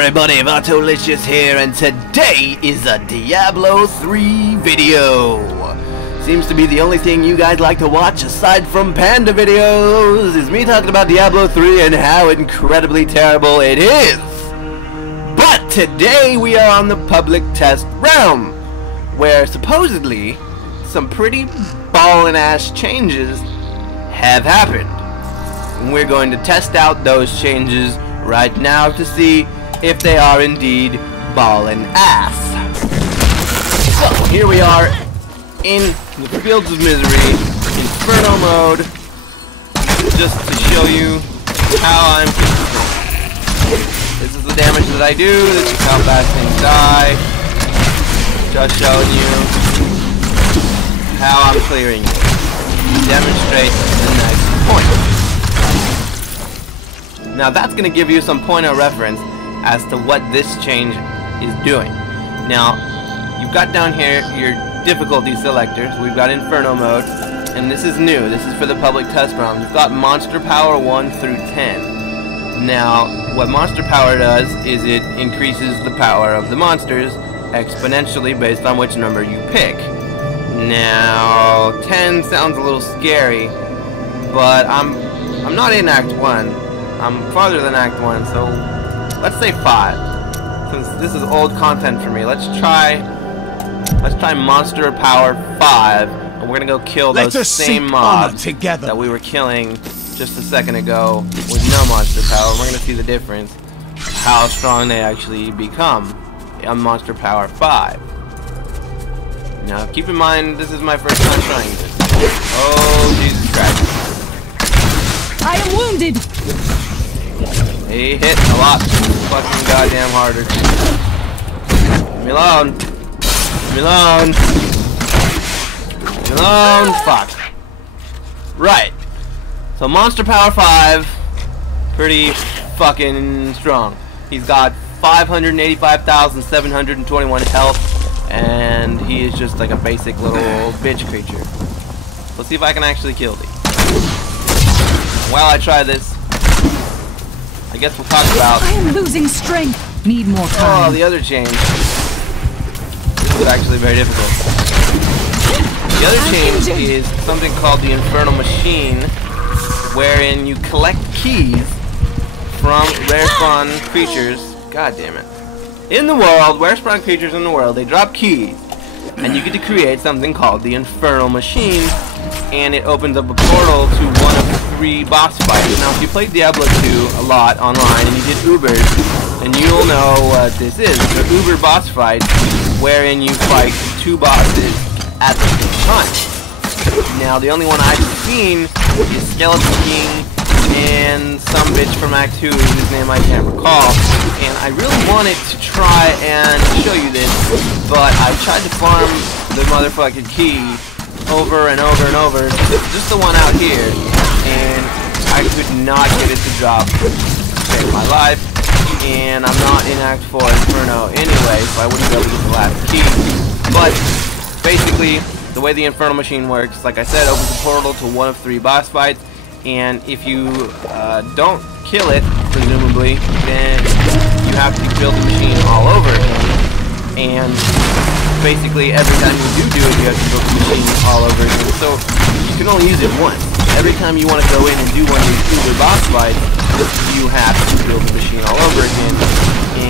everybody, Vatolicious here, and today is a Diablo 3 video. Seems to be the only thing you guys like to watch aside from Panda videos is me talking about Diablo 3 and how incredibly terrible it is. But today we are on the public test realm, where supposedly some pretty ballin' ass changes have happened. And we're going to test out those changes right now to see if they are indeed ballin' ass. So here we are in the Fields of Misery, Infernal mode, just to show you how I'm consistent. This is the damage that I do, this is how fast things die. Just showing you how I'm clearing it. Demonstrate the next point. Now that's going to give you some point of reference as to what this change is doing. Now, you've got down here your difficulty selectors. We've got Inferno mode, and this is new. This is for the public test round. You've got Monster Power 1 through 10. Now, what Monster Power does is it increases the power of the monsters exponentially based on which number you pick. Now, 10 sounds a little scary, but I'm not in Act 1. I'm farther than Act 1, so let's say 5. Since this is old content for me, let's try Monster Power 5, and we're gonna go kill those same mobs that we were killing just a second ago with no Monster Power. We're gonna see the difference, how strong they actually become on Monster Power 5. Now keep in mind, this is my first time trying this. Oh Jesus Christ. I am wounded! He hit a lot fucking goddamn harder. Leave me alone. Leave me alone. Leave me alone. Fuck. Right. So Monster Power 5, pretty fucking strong. He's got 585,721 health, and he is just like a basic little bitch creature. Let's see if I can actually kill thee. While I try this, I guess we'll talk about... I am losing strength. Need more time. Oh, the other change. This is actually very difficult. The other change is something called the Infernal Machine, wherein you collect keys from rare spawn creatures. God damn it. In the world, rare spawn creatures in the world, they drop keys, and you get to create something called the Infernal Machine, and it opens up a portal to one of the 3 boss fights. Now, if you played Diablo 2 a lot online and you did Ubers, then you'll know what this is. It's an Uber boss fight wherein you fight 2 bosses at the same time. Now, the only one I've seen is Skeleton King and some bitch from Act 2 whose name I can't recall. And I really wanted to try and show you this, but I tried to farm the motherfucking key over and over and over, just the one out here, and I could not get it to drop to save my life, and I'm not in Act 4 Inferno anyway, so I wouldn't be able to get the last key. But basically, the way the Infernal Machine works, like I said, opens a portal to one of 3 boss fights, and if you don't kill it, presumably, then you have to build the machine all over again. And basically, every time you do it, you have to build the machine all over again. So you can only use it once. Every time you want to go in and do one of these Uber boss fights, you have to build the machine all over again.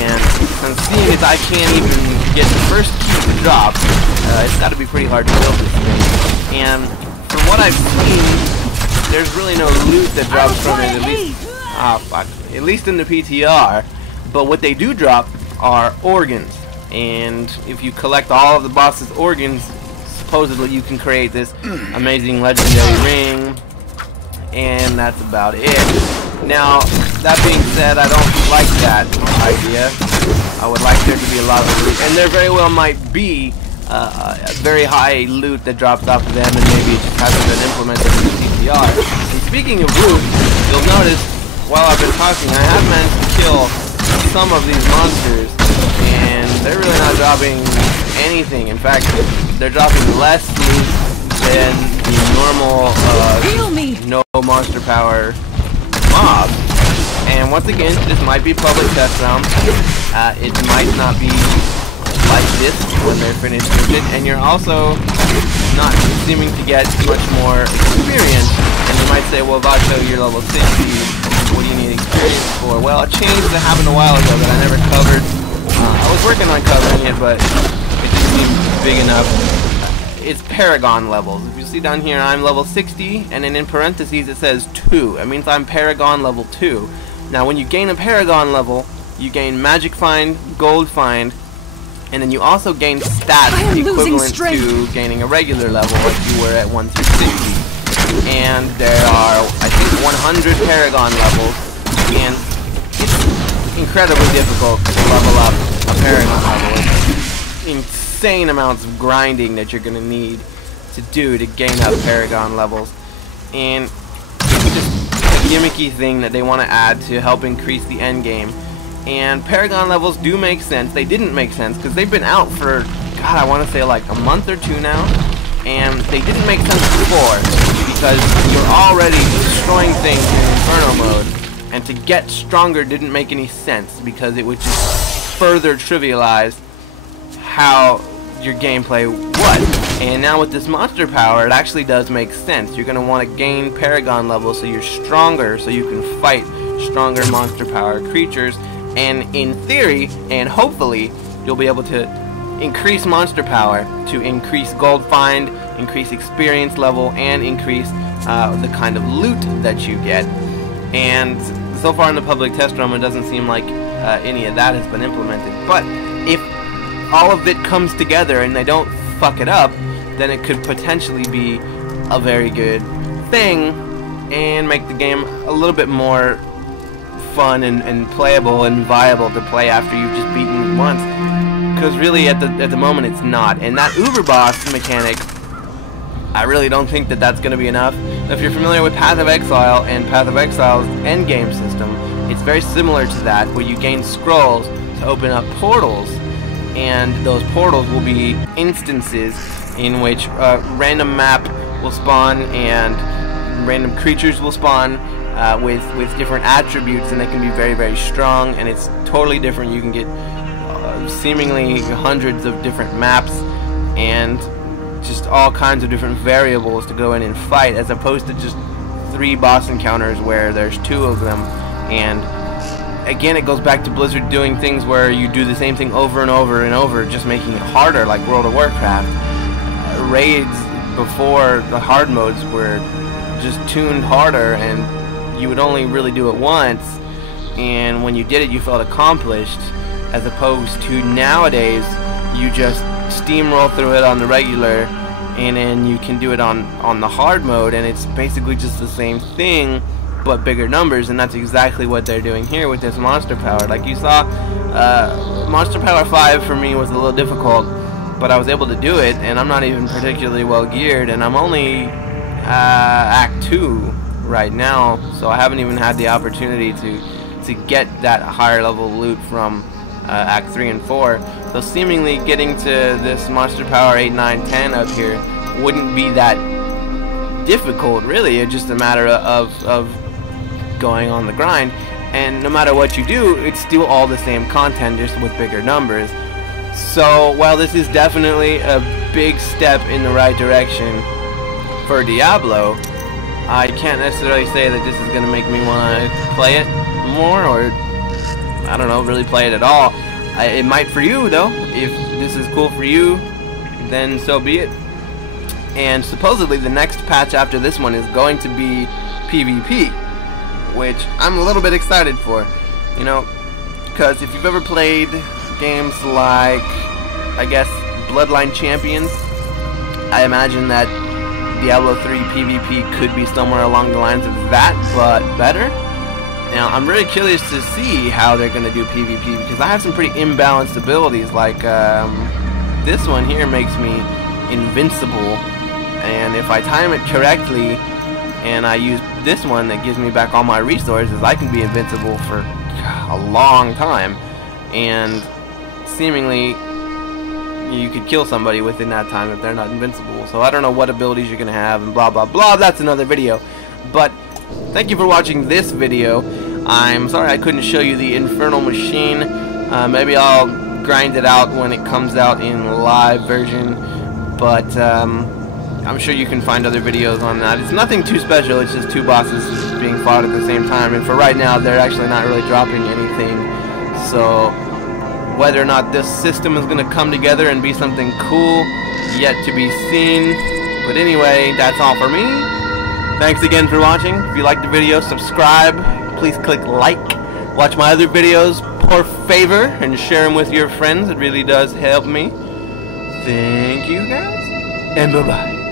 And since seeing as I can't even get the first key to drop, it's got to be pretty hard to build this thing. And from what I've seen, there's really no loot that drops from it, at least in the PTR. But what they do drop are organs. And if you collect all of the boss's organs, supposedly you can create this amazing legendary ring, and that's about it. Now, that being said, I don't like that idea. I would like there to be a lot of loot, and there very well might be a very high loot that drops off of them, and maybe it just hasn't been implemented in the PTR. And speaking of loot, you'll notice, while I've been talking, I have managed to kill some of these monsters, and they're really not dropping anything. In fact, they're dropping less loot than the normal no monster power mob. And once again, this might be public test round. it might not be like this when they're finished with it, and you're also not seeming to get much more experience. And you might say, well, Vato, you're level 60, what do you need experience for? Well, a change that happened a while ago that I never covered. I was working on covering it, but it just seemed big enough. It's Paragon Levels. If you see down here, I'm level 60, and then in parentheses it says 2. It means I'm Paragon level 2. Now, when you gain a Paragon level, you gain Magic Find, Gold Find, and then you also gain stats equivalent to gaining a regular level like you were at 1 through 60. And there are, I think, 100 Paragon levels, and it's incredibly difficult to level up a Paragon level. It's insane amounts of grinding that you're going to need to do to gain up Paragon levels. And it's just a gimmicky thing that they want to add to help increase the end game. And Paragon levels do make sense. They didn't make sense because they've been out for, God, I want to say like a month or two now. And they didn't make sense before because you're already destroying things in Inferno mode. And to get stronger didn't make any sense because it would just further trivialize how your gameplay was. And now with this monster power, it actually does make sense. You're going to want to gain Paragon levels so you're stronger, so you can fight stronger monster power creatures. And in theory, and hopefully, you'll be able to increase monster power to increase gold find, increase experience level, and increase the kind of loot that you get. And so far in the public test room, it doesn't seem like any of that has been implemented. But if all of it comes together and they don't fuck it up, then it could potentially be a very good thing and make the game a little bit more fun and playable and viable to play after you've just beaten it once. Because really at the moment it's not. And that Uber Boss mechanic, I really don't think that that's going to be enough. If you're familiar with Path of Exile and Path of Exile's endgame system, it's very similar to that, where you gain scrolls to open up portals, and those portals will be instances in which a random map will spawn and random creatures will spawn with different attributes, and they can be very, very strong, and it's totally different. You can get seemingly hundreds of different maps and just all kinds of different variables to go in and fight, as opposed to just 3 boss encounters where there's 2 of them. And again, it goes back to Blizzard doing things where you do the same thing over and over and over, just making it harder, like World of Warcraft. Raids before the hard modes were just tuned harder, and you would only really do it once, and when you did it you felt accomplished, as opposed to nowadays you just steamroll through it on the regular, and then you can do it on the hard mode, and it's basically just the same thing but bigger numbers. And that's exactly what they're doing here with this monster power. Like you saw, monster power 5 for me was a little difficult, but I was able to do it, and I'm not even particularly well geared, and I'm only Act 2 right now, so I haven't even had the opportunity to get that higher level loot from Act 3 and 4. So seemingly getting to this monster power 8, 9, 10 up here wouldn't be that difficult, really. It's just a matter of going on the grind, and no matter what you do, it's still all the same content, just with bigger numbers. So while this is definitely a big step in the right direction for Diablo, I can't necessarily say that this is going to make me want to play it more, or I don't know, really play it at all. It might for you, though. If this is cool for you, then so be it. And supposedly the next patch after this one is going to be PvP, which I'm a little bit excited for, you know, because if you've ever played games like, I guess, Bloodline Champions, I imagine that Diablo 3 PvP could be somewhere along the lines of that, but better. Now, I'm really curious to see how they're going to do PvP, because I have some pretty imbalanced abilities. Like, this one here makes me invincible, and if I time it correctly, and I use this one that gives me back all my resources, I can be invincible for a long time, and seemingly you could kill somebody within that time if they're not invincible. So I don't know what abilities you're going to have, and blah blah blah. That's another video. But thank you for watching this video. I'm sorry I couldn't show you the Infernal Machine Maybe I'll grind it out when it comes out in live version, but I'm sure you can find other videos on that. It's nothing too special, it's just two bosses being fought at the same time, and for right now they're actually not really dropping anything, so whether or not this system is going to come together and be something cool, yet to be seen. But anyway, that's all for me. Thanks again for watching. If you liked the video, subscribe, please click like, watch my other videos, por favor, and share them with your friends. It really does help me. Thank you guys, and bye-bye.